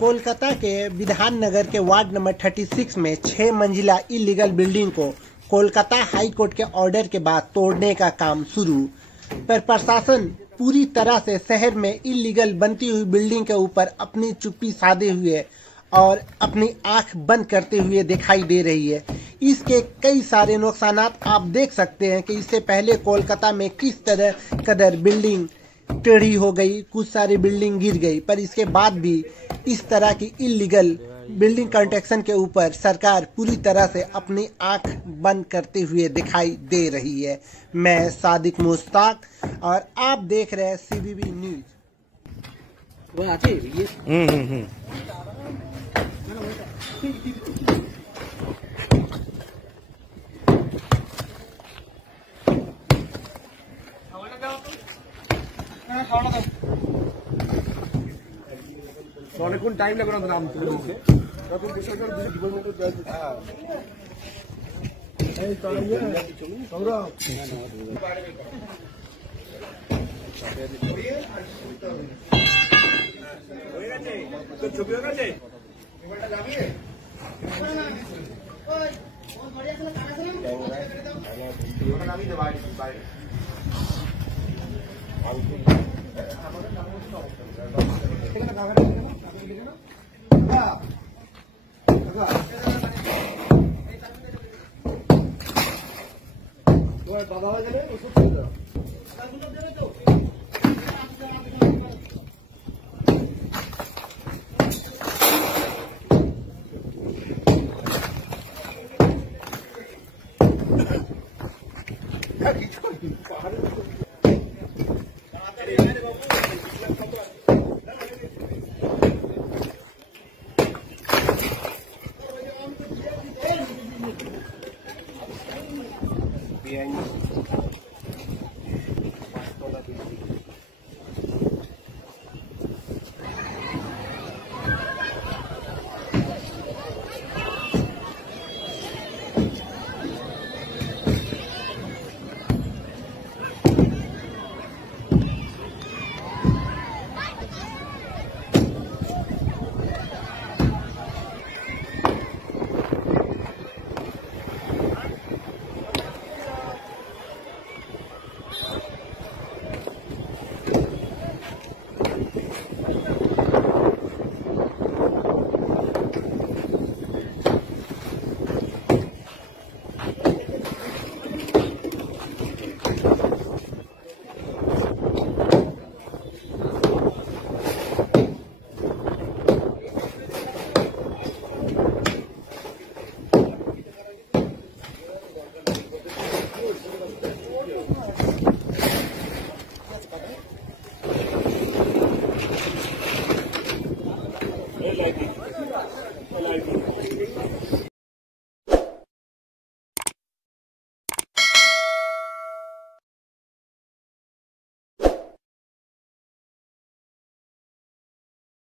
कोलकाता के विधान नगर के वार्ड नंबर 36 में 6 मंजिला इलीगल बिल्डिंग को कोलकाता हाई कोर्ट के ऑर्डर के बाद तोड़ने का काम शुरू। पर प्रशासन पूरी तरह से शहर में इलीगल बनती हुई बिल्डिंग के ऊपर अपनी चुप्पी साधे हुए और अपनी आंख बंद करते हुए दिखाई दे रही है। इसके कई सारे नुकसानात आप देख सकते हैं कि इससे पहले कोलकाता में किस तरह कदर बिल्डिंग टेढ़ी हो गई, कुछ सारी बिल्डिंग गिर गई, पर इसके बाद भी इस तरह की इलीगल बिल्डिंग कंस्ट्रक्शन के ऊपर सरकार पूरी तरह से अपनी आंख बंद करते हुए दिखाई दे रही है। मैं सादिक मुश्ताक और आप देख रहे हैं CBB न्यूज। অনেকক্ষণ টাইম লাগবে না নাম তুলে দিতে তখন বিসর্জন দিতে ডিপার্টমেন্টের জয় এই তাইয়া সৌরভ হয়ে গেছে তো ছবি হয়ে গেছে মোবাইলটা দাবিয়ে ওই ওই ঘরে আসলে কাজ আছে না ওটা দাবিয়ে বাইরে বাইরে আমাদের নাম হচ্ছে এখানে দাগাটা বাবা হয়ে গেলে ওষুধ খেয়ে দাও I like it.